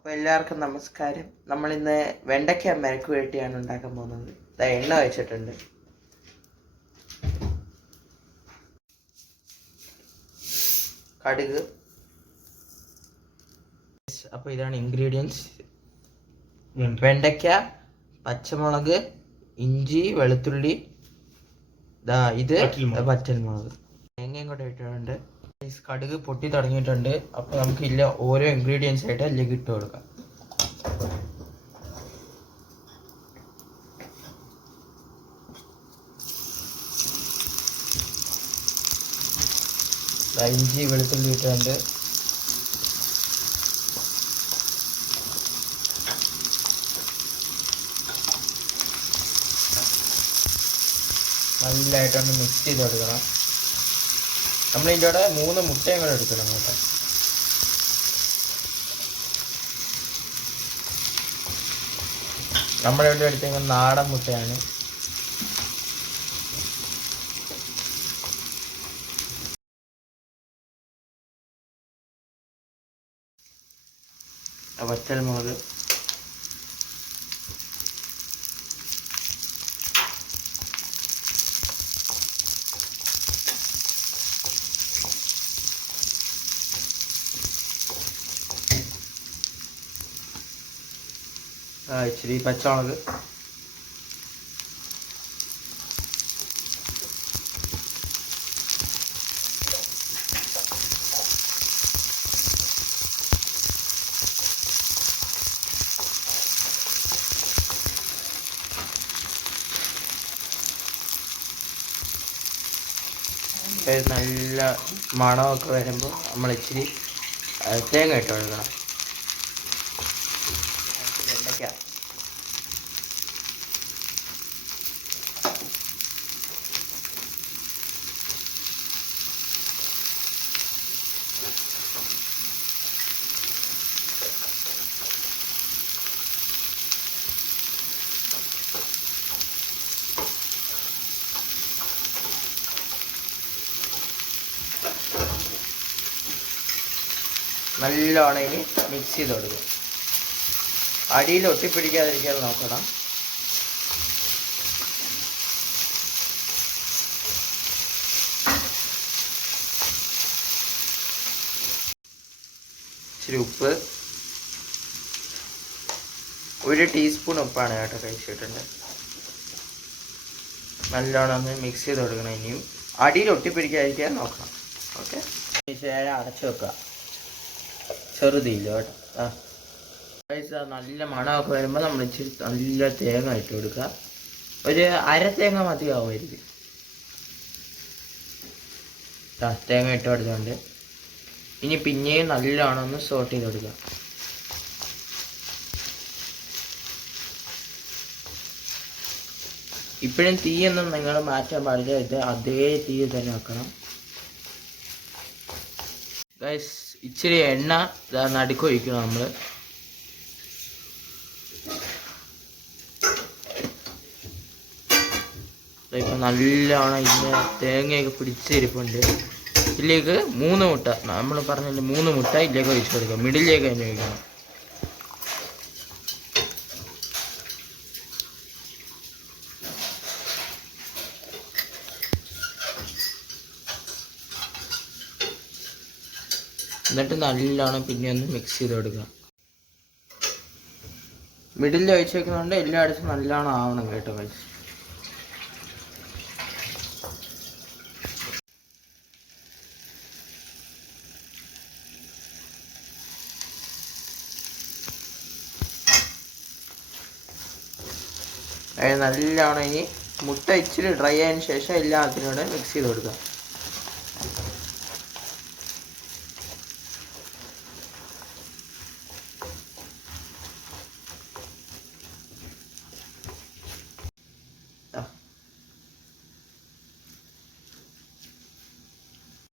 അപ്പോൾ എല്ലാവർക്കും നമസ്കാരം. നമ്മളിന്ന് വെണ്ടയ്ക്ക മെഴുക്ക് പുരട്ടിയാണ് ഉണ്ടാക്കാൻ പോകുന്നത്. എണ്ണ വെച്ചിട്ടുണ്ട്. കടുക്. അപ്പോൾ ഇതാണ് ഇൻഗ്രീഡിയൻസ്: വെണ്ടയ്ക്ക, പച്ചമുളക്, ഇഞ്ചി, വെളുത്തുള്ളി, ഇത് പച്ചമുളക്, തേങ്ങയും കൂടെ ഇട്ടിട്ടുണ്ട്. കടുക് പൊട്ടി തുടങ്ങിയിട്ടുണ്ട്. അപ്പോൾ നമുക്ക് ഓരോ ഇൻഗ്രീഡിയൻസ് ആയിട്ട് അതിലേക്ക് ഇട്ട് കൊടുക്കാം. ഇഞ്ചി വെളുത്തുള്ളി ഇട്ടുണ്ട്. നല്ലതായിട്ടൊന്ന് മിക്സ് ചെയ്ത് കൊടുക്കണം. നമ്മളിതിൻ്റെ കൂടെ 3 മുട്ടയും കൂടെ എടുക്കണം കേട്ടോ. നമ്മളിവിടെ എടുത്തേക്കുന്ന നാടൻ മുട്ടയാണ്. വറ്റൽമുളക്, ഇച്ചിരി പച്ചമുളക്, നല്ല മണമൊക്കെ വരുമ്പോൾ നമ്മൾ ഇച്ചിരി തേങ്ങ ഇട്ട് കൊടുക്കണം. വെണ്ടയ്ക്ക, നല്ലോണം ഇനി മിക്സ് ചെയ്ത് കൊടുക്കും. അടിയിൽ ഒട്ടിപ്പിടിക്കാതിരിക്കാൻ നോക്കണം. ഇച്ചിരി ഉപ്പ്, 1 ടീസ്പൂൺ ഉപ്പാണ് കേട്ടോ കഴിച്ചിട്ടുണ്ട്. നല്ലോണം ഒന്ന് മിക്സ് ചെയ്ത് കൊടുക്കണം. ഇനിയും അടിയിൽ ഒട്ടിപ്പിടിക്കാതിരിക്കാൻ നോക്കണം. ഓക്കെ, അടച്ചു വെക്കുക. ചെറുതില്ല കേട്ടോ. നല്ല മണമൊക്കെ വരുമ്പോൾ നമ്മൾ ഇച്ചിരി നല്ല തേങ്ങ ഇട്ട് കൊടുക്കുക. ഒരു അര തേങ്ങ മതിയാവുമായിരിക്കും. തേങ്ങ ഇട്ട് കൊടുത്തുകൊണ്ട് ഇനി പിന്നെയും നല്ലോണം ഒന്ന് സോട്ട് ചെയ്ത് കൊടുക്കുക. ഇപ്പോഴും തീയൊന്നും നിങ്ങൾ മാറ്റാൻ പാടില്ല. ഇത് അതേ തീ തന്നെ വെക്കണം. ഗൈസ്, ഇച്ചിരി എണ്ണ നടുക്ക് ഒഴിക്കണം നമ്മൾ. ഇപ്പം നല്ലോണം ഇതിന് തേങ്ങയൊക്കെ പിടിച്ചിരിപ്പുണ്ട്. ഇതിലേക്ക് 3 മുട്ട, നമ്മൾ പറഞ്ഞില്ല 3 മുട്ട ഇതിലേക്ക് ഒഴിച്ച് കൊടുക്കാം. മിഡിലേക്ക് തന്നെ ഒഴിക്കണം. എന്നിട്ട് നല്ലോണം പിന്നെ ഒന്ന് മിക്സ് ചെയ്ത് കൊടുക്കുക. മിഡിൽ ഒഴിച്ച് വെക്കുന്നുണ്ട്. എല്ലായിടത്തും നല്ലോണം ആവണം കേട്ടോ കഴിച്ച്. നല്ലോണം ഇനി മുട്ട ഇച്ചിരി ഡ്രൈ ആയതിനു ശേഷം എല്ലാത്തിനും കൂടെ മിക്സ് ചെയ്ത് കൊടുക്കുക.